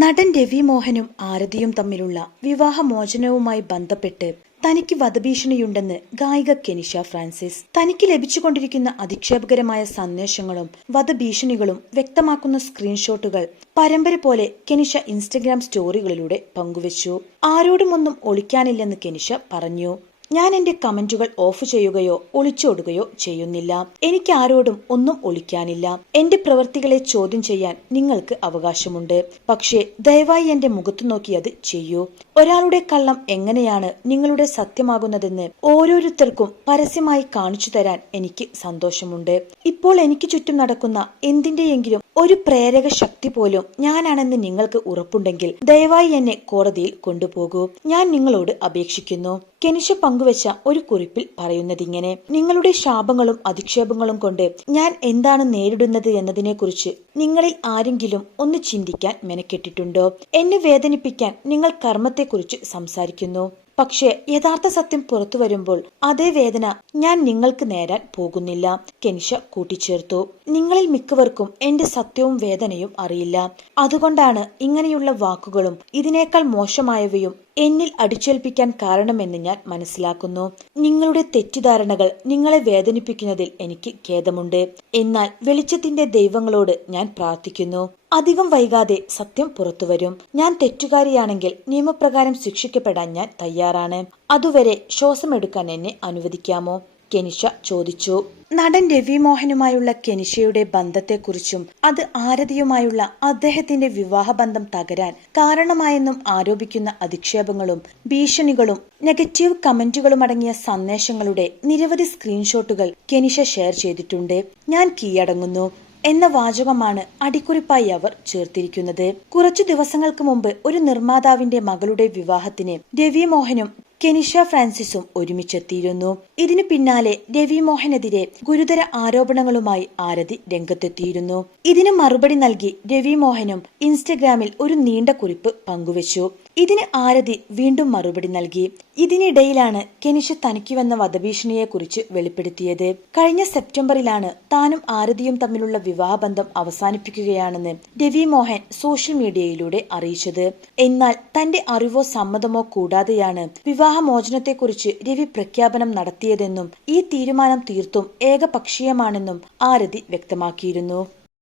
നടൻ രവി മോഹനും ആരതിയും തമ്മിലുള്ള വിവാഹമോചനവുമായി ബന്ധപ്പെട്ട് തനിക്ക് വധഭീഷണിയുണ്ടെന്ന് ഗായിക കെനിഷ ഫ്രാൻസിസ്. തനിക്ക് ലഭിച്ചുകൊണ്ടിരിക്കുന്ന അധിക്ഷേപകരമായ സന്ദേശങ്ങളും വധഭീഷണികളും വ്യക്തമാക്കുന്ന സ്ക്രീൻഷോട്ടുകൾ പരമ്പര പോലെ കെനിഷ ഇൻസ്റ്റഗ്രാം സ്റ്റോറികളിലൂടെ പങ്കുവച്ചു. ആരോടുമൊന്നും ഒളിക്കാനില്ലെന്ന് കെനിഷ പറഞ്ഞു. ഞാൻ എന്റെ കമന്റുകൾ ഓഫ് ചെയ്യുകയോ ഒളിച്ചോടുകയോ ചെയ്യുന്നില്ല. എനിക്ക് ആരോടും ഒന്നും ഒളിക്കാനില്ല. എന്റെ പ്രവൃത്തികളെ ചോദ്യം ചെയ്യാൻ നിങ്ങൾക്ക് അവകാശമുണ്ട്. പക്ഷേ ദയവായി എന്റെ മുഖത്തു നോക്കി അത് ചെയ്യൂ. ഒരാളുടെ കള്ളം എങ്ങനെയാണ് നിങ്ങളുടെ സത്യമാകുന്നതെന്ന് ഓരോരുത്തർക്കും പരസ്യമായി കാണിച്ചു തരാൻ എനിക്ക് സന്തോഷമുണ്ട്. ഇപ്പോൾ എനിക്ക് ചുറ്റും നടക്കുന്ന എന്തിന്റെയെങ്കിലും ഒരു പ്രേരക ശക്തി പോലും ഞാനാണെന്ന് നിങ്ങൾക്ക് ഉറപ്പുണ്ടെങ്കിൽ ദയവായി എന്നെ കോടതിയിൽ കൊണ്ടുപോകൂ. ഞാൻ നിങ്ങളോട് അപേക്ഷിക്കുന്നു. കെനിഷ പങ്കുവച്ച ഒരു കുറിപ്പിൽ പറയുന്നതിങ്ങനെ നിങ്ങളുടെ ശാപങ്ങളും അധിക്ഷേപങ്ങളും കൊണ്ട് ഞാൻ എന്താണ് നേരിടുന്നത് എന്നതിനെക്കുറിച്ച് നിങ്ങളിൽ ആരെങ്കിലും ഒന്ന് ചിന്തിക്കാൻ മെനക്കെട്ടിട്ടുണ്ടോ? എന്നെ വേദനിപ്പിക്കാൻ നിങ്ങൾ കർമ്മത്തെക്കുറിച്ച് സംസാരിക്കുന്നു. പക്ഷേ യഥാർത്ഥ സത്യം പുറത്തു വരുമ്പോൾ അതേ വേദന ഞാൻ നിങ്ങൾക്ക് നേരാൻ പോകുന്നില്ല. കെനിഷ കൂട്ടിച്ചേർത്തു. നിങ്ങളിൽ മിക്കവർക്കും എന്റെ സത്യവും വേദനയും അറിയില്ല. അതുകൊണ്ടാണ് ഇങ്ങനെയുള്ള വാക്കുകളും ഇതിനേക്കാൾ മോശമായവയും എന്നിൽ അടിച്ചേൽപ്പിക്കാൻ കാരണമെന്ന് ഞാൻ മനസ്സിലാക്കുന്നു. നിങ്ങളുടെ തെറ്റിദ്ധാരണകൾ നിങ്ങളെ വേദനിപ്പിക്കുന്നതിൽ എനിക്ക് ഖേദമുണ്ട്. എന്നാൽ വെളിച്ചത്തിന്റെ ദൈവങ്ങളോട് ഞാൻ പ്രാർത്ഥിക്കുന്നു. അധികം വൈകാതെ സത്യം പുറത്തുവരും ഞാൻ തെറ്റുകാരിയാണെങ്കിൽ നിയമപ്രകാരം ശിക്ഷിക്കപ്പെടാൻ ഞാൻ തയ്യാറാണ്. അതുവരെ ശ്വാസമെടുക്കാൻ എന്നെ അനുവദിക്കാമോ? കെനിഷ ചോദിച്ചു. നടൻ രവി മോഹനുമായുള്ള കെനിഷയുടെ ബന്ധത്തെക്കുറിച്ചും അത് ആരതിയുമായുള്ള അദ്ദേഹത്തിന്റെ വിവാഹബന്ധം തകരാൻ കാരണമായെന്നും ആരോപിക്കുന്ന അധിക്ഷേപങ്ങളും ഭീഷണികളും നെഗറ്റീവ് കമന്റുകളും അടങ്ങിയ സന്ദേശങ്ങളുടെ നിരവധി സ്ക്രീൻഷോട്ടുകൾ കെനിഷ ഷെയർ ചെയ്തിട്ടുണ്ട്. ഞാൻ കീഴടങ്ങുന്നു. എന്ന വാചകമാണ് അടിക്കുറിപ്പായി അവർ ചേർത്തിരിക്കുന്നത്. കുറച്ചു ദിവസങ്ങൾക്ക് മുമ്പ് ഒരു നിർമ്മാതാവിന്റെ മകളുടെ വിവാഹത്തിന് രവി മോഹനും കെനിഷ ഫ്രാൻസിസും ഒരുമിച്ചെത്തിയിരുന്നു. ഇതിനു പിന്നാലെ രവി മോഹനെതിരെ ഗുരുതര ആരോപണങ്ങളുമായി ആരതി രംഗത്തെത്തിയിരുന്നു. ഇതിന് മറുപടി നൽകി രവി മോഹനും ഇൻസ്റ്റഗ്രാമിൽ ഒരു നീണ്ട കുറിപ്പ് പങ്കുവച്ചു. ഇതിന് ആരതി വീണ്ടും മറുപടി നൽകി. ഇതിനിടയിലാണ് കെനിഷ തനിക്ക് വന്ന വധഭീഷണിയെക്കുറിച്ച് വെളിപ്പെടുത്തിയത്. കഴിഞ്ഞ സെപ്റ്റംബറിലാണ് താനും ആരതിയും തമ്മിലുള്ള വിവാഹബന്ധം അവസാനിപ്പിക്കുകയാണെന്ന് രവി മോഹൻ സോഷ്യൽ മീഡിയയിലൂടെ അറിയിച്ചത്. എന്നാൽ തന്റെ അറിവോ സമ്മതമോ കൂടാതെയാണ് വിവാഹമോചനത്തെക്കുറിച്ച് രവി പ്രഖ്യാപനം നടത്തിയതെന്നും ഈ തീരുമാനം തീർത്തും ഏകപക്ഷീയമാണെന്നും ആരതി വ്യക്തമാക്കിയിരുന്നു